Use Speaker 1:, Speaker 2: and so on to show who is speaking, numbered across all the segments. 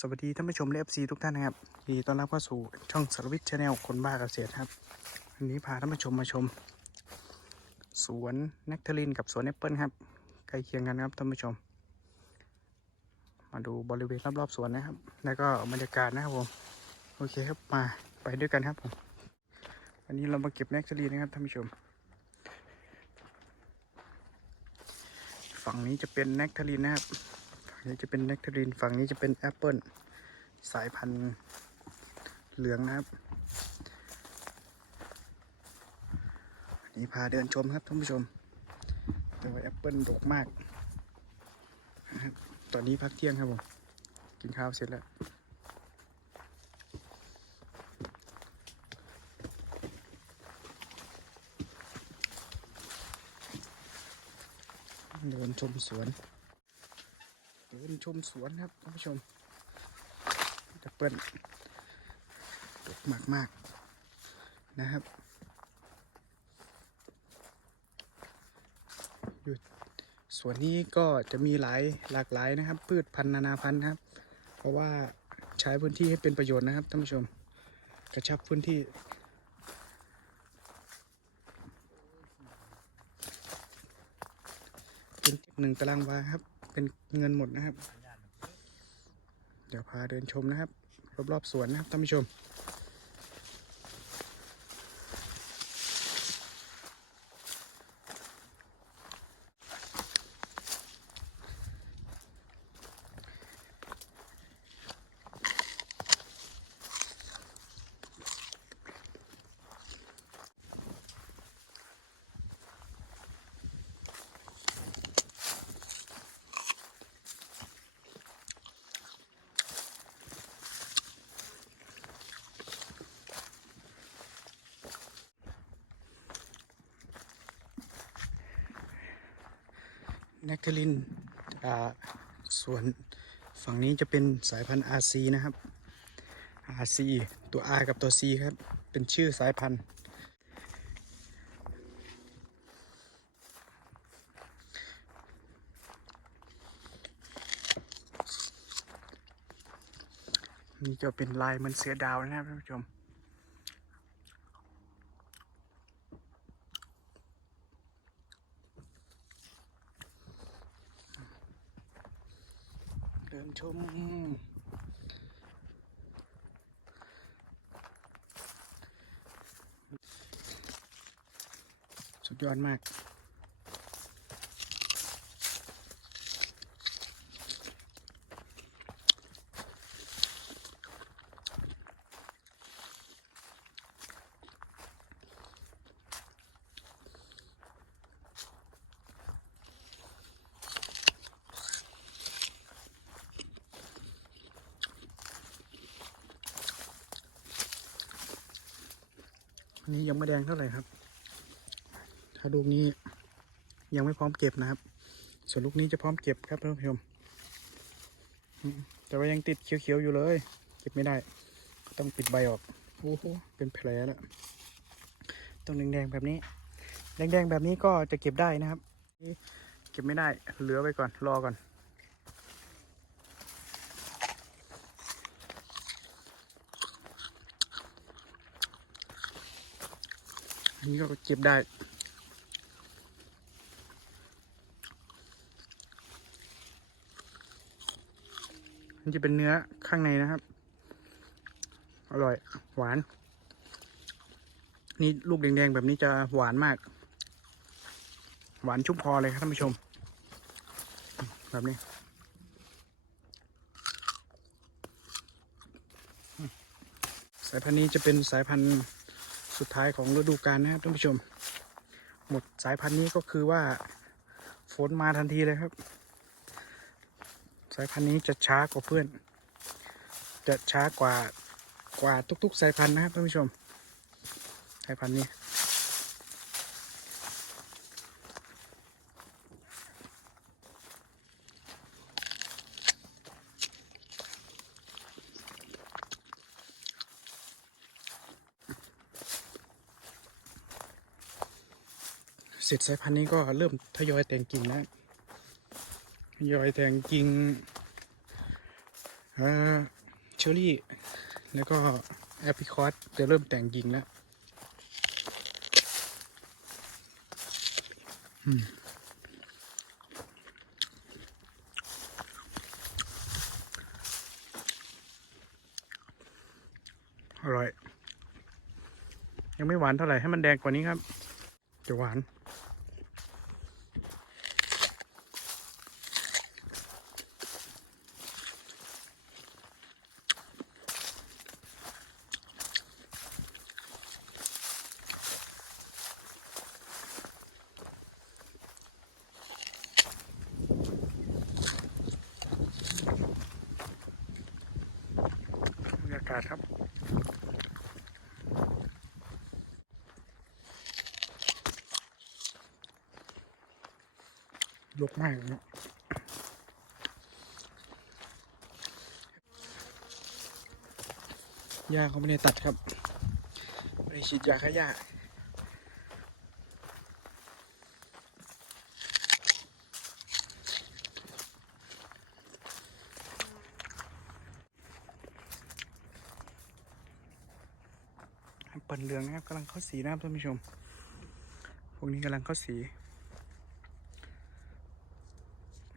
Speaker 1: สวัสดีท่านผู้ชมและเอฟซีทุกท่านนะครับยินดีต้อนรับเข้าสู่ช่องสารวิทย์ชาแนลคนบ้าเกษตรครับวันนี้พาท่านผู้ชมมาชม สวนแนคเทอรินกับสวนแอปเปิลครับใกล้เคียงกันครับท่านผู้ชม มาดูบริเวณรอบๆสวนนะครับ แล้วก็บรรยากาศนะครับผมโอเคครับมาไปด้วยกันครับผมวันนี้เรามาเก็บแนคเทอรินนะครับท่านผู้ชม ฝั่งนี้จะเป็นแนคเทอรินนะครับ นี้จะเป็นแนคทอรินฝั่งนี้จะเป็นแอปเปิลสายพันธุ์เหลืองนะครับนนี้พาเดินชมครับท่านผู้ชม แต่ว่าแอปเปิลดกมาก ตอนนี้พักเที่ยงครับผม กินข้าวเสร็จแล้วเดินชมสวน เดินชมสวนครับท่านผู้ชมแอปเปิ้ลดกมากมากนะครับ อยู่สวนนี้ก็จะมีหลายหลากหลายนะครับ พืชพันธุ์นานาพันธุ์ครับ เพราะว่าใช้พื้นที่ให้เป็นประโยชน์นะครับท่านผู้ชม กระชับพื้นที่เป็นหนึ่งตารางวาครับ เป็นเงินหมดนะครับ เดี๋ยวพาเดินชมนะครับ รอบๆสวนนะครับท่านผู้ชม นคเทอรินอ่าส่วนฝั่งนี้จะเป็นสายพันธุ์ RC นะครับ RC ตัว R กับตัว C ครับ เป็นชื่อสายพันธุ์ นี่จะเป็นลายเหมือนเสือดาวนะครับท่านผู้ชม เดินชม สุดยอดมาก อันนี้ยังไม่แดงเท่าไหร่ครับ ถ้าลูกนี้ยังไม่พร้อมเก็บนะครับ ส่วนลูกนี้จะพร้อมเก็บครับท่านผู้ชม แต่ว่ายังติดเขียวๆอยู่เลย เก็บไม่ได้ ต้องปิดใบออก โอ้โห เป็นแผลแล้ว ต้องแดงๆแบบนี้ แดงๆแบบนี้ก็จะเก็บได้นะครับ เก็บไม่ได้ เหลือไว้ก่อน รอก่อน นนี้ก็เก็บได้ มันจะเป็นเนื้อข้างในนะครับ อร่อย หวาน นี่ลูกแดงๆแบบนี้จะหวานมาก หวานชุ่มคอเลยครับท่านผู้ชม แบบนี้สายพันธุ์นี้จะเป็นสายพันธุ์ สุดท้ายของฤดูกาลนะครับท่านผู้ชม หมดสายพันธุ์นี้ก็คือว่าฝนมาทันทีเลยครับ สายพันธุ์นี้จะช้ากว่าเพื่อน จะช้ากว่ากว่าทุก ๆ สายพันธุ์นะครับท่านผู้ชม สายพันธุ์นี้ เสร็จสายพันธุ์นี้ก็เริ่มทยอยแต่งกิ่งแล้วทยอยแต่งกิ่งเอ่อเชอรี่ แล้วก็แอปริคอตจะเริ่มแต่งยิงแล้วอร่อย ยังไม่หวานเท่าไหร่ให้มันแดงกว่านี้ครับ จะหวานากาศครับ ยกมากเนาะหญ้าเขาไม่ได้ตัดครับไม่ได้ฉีดยาฆ่าหญ้า ปันเหลืองนะครับกำลังเข้าสีนะครับท่านผู้ชม พวกนี้กำลังเข้าสี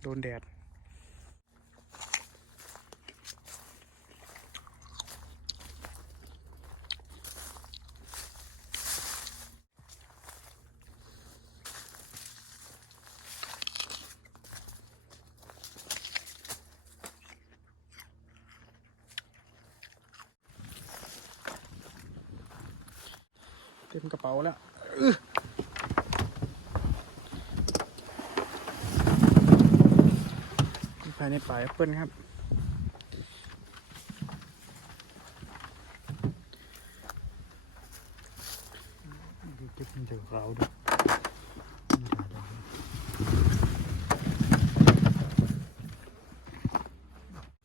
Speaker 1: โดนแดด ต็มกระเป๋าแล้วอื้อภายในป่าแอปเปิลครับดูเก็บมันจากเราดู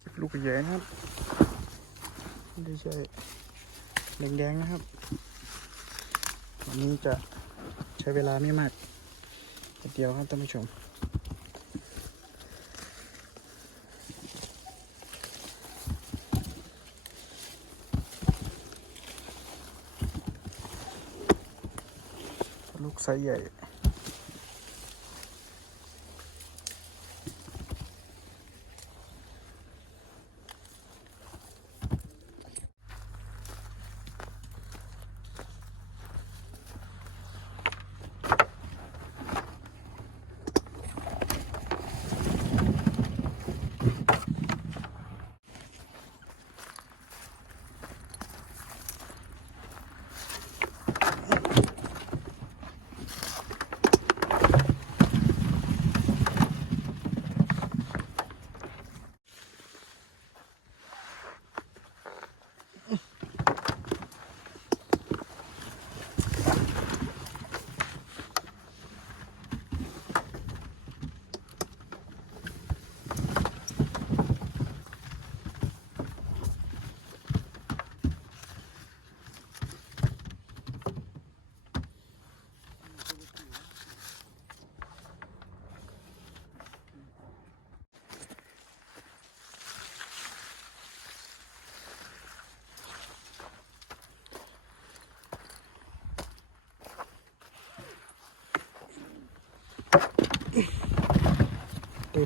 Speaker 1: เก็บลูกใหญ่นะครับไม่ได้ใช่แดงๆนะครับ วันนี้จะใช้เวลาไม่มากแป๊บเดียวครับท่านผู้ชมลูกไซส์ใหญ่ เต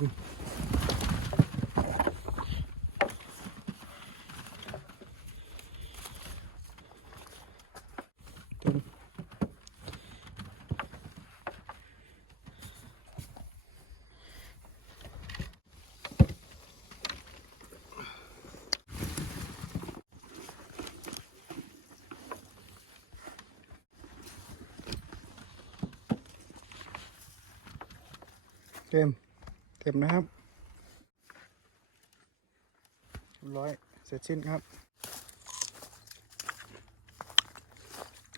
Speaker 1: ็ม เต็มนะครับร้อยเสร็จสิ้นครับ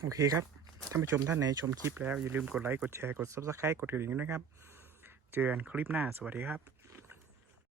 Speaker 1: โอเคครับท่านผู้ชมท่านไหนชมคลิปแล้ว อย่าลืมกดไลค์ กดแชร์ กด subscribe กดกระดิ่งด้วยนะครับ เจอกันคลิปหน้าสวัสดีครับ